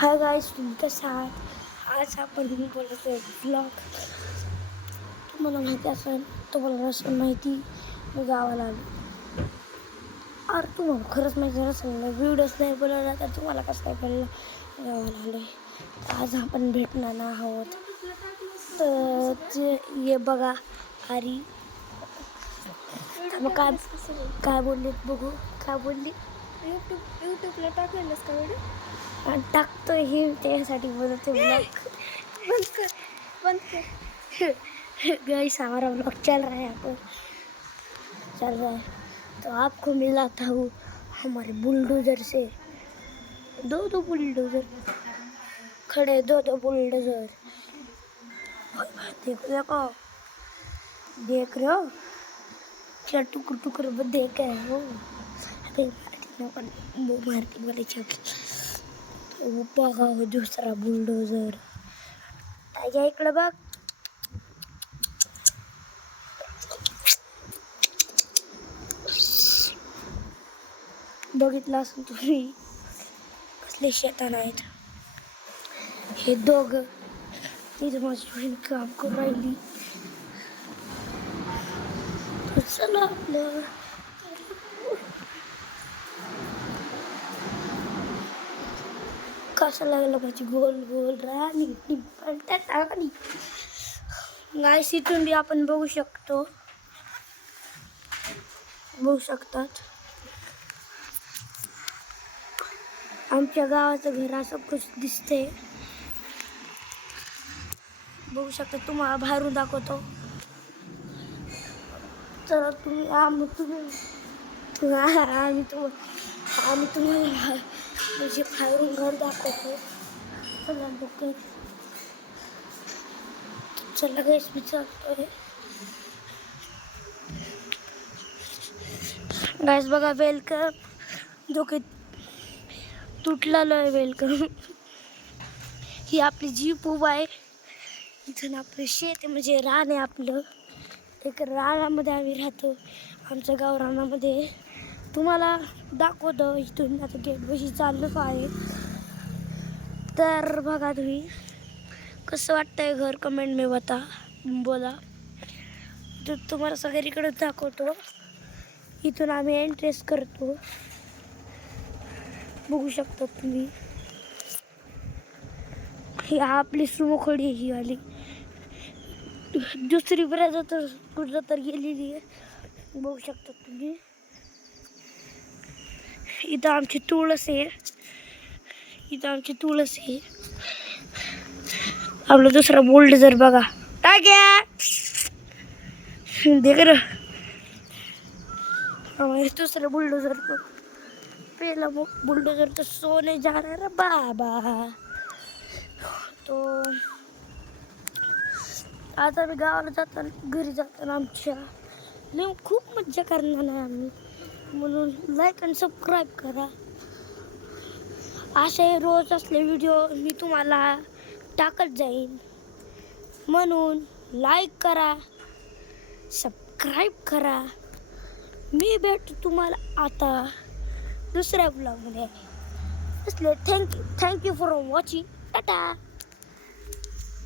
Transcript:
Hi guys, तुमच्या साथ आज आपण बोलत आहे ब्लॉग. तुम्हाला माहिती असेल, तुम्हाला नसेल माहिती, मी गावाला आलो. अरे तुम्हाला खरंच माहिती नसेल ना, व्हिडिओच नाही बोलायला तर तुम्हाला कसं काय कळलं गावाला आलो. आज आपण भेटणार आहोत. तर ये बघा अरे मग काय बोलले बघू. काय बोलली? यूट्यूबला टाकलेलंस का व्हिडिओ? टाकतोय हे त्यासाठी बोलते ब्लॉग. बंद कर. गाइस, हमारा ब्लॉग चल रहा है, आपको चल रहा है. तो आपको मिलाता हूँ हमारे बुलडोजर से. दो बुलडोजर खड़े, दो बुलडोजर. देखो देख रहे हो क्या टुकर टुकर देख रहे हो. मारती वाले तो बघा दुसरा बुलडोजर. त्याच्या इकडं बघ. बघितलं असं तुम्ही कसले शेतान आहेत हे दोघं. इथं माझी बहीण काम करून राहिली. चला आपलं कसं लागलं माझी गोल गोल राणी पलट्यात राणी. गाइस, इथून बी आपण बघू शकतात आमच्या गावाचं घर असं कसं दिसतंय. बघू शकता, तुम्हाला बाहेरून दाखवतो. तर आम्ही तुम्हाला म्हणजे बाहेरून घर दाखवतो. चला बघ. चला गाइस, मी चालतोय. गाइस बघा, वेलकम जो की तुटलेलं आहे. वेलकम ही आपली जीप उभा आहे. इथून आपलं शेत आहे, म्हणजे रान आहे आपलं. एक रानामध्ये आम्ही राहतो. आमचं गाव रानामध्ये. तुम्हाला दाखवतो इथून. आता गेट बशी चाललं आहे. तर बघा तुम्ही कसं वाटतंय घर, कमेंट में बोला. तर तुम्हाला सगळीकडे दाखवतो. इथून आम्ही एंट्रेस करतो. बघू शकता तुम्ही. ही आपली सुमोखडी ही आली. दुसरी बऱ्याच तर कुठं तर गेलेली आहे. बघू शकता तुम्ही. इथं आमची तुळस आहे. आपला दुसरा बुलडोजर बघा. टाक्या देख रहे हमारे दूसरा बुलडोजर को. पहला बुलडोजर तो सोने जा रहा है बाबा. तो आता आम्ही गावाला घरी जाताना आमच्या खूप मज्जा करणार आहे आम्ही. म्हणून लाईक आणि सबस्क्राईब करा. असे रोज असले व्हिडिओ मी तुम्हाला टाकत जाईन. म्हणून लाईक करा, सबस्क्राईब करा. मी भेटतो तुम्हाला आता दुसऱ्या ब्लॉगमध्ये. इसलिए थँक्यू फॉर वॉचिंग. टाटा.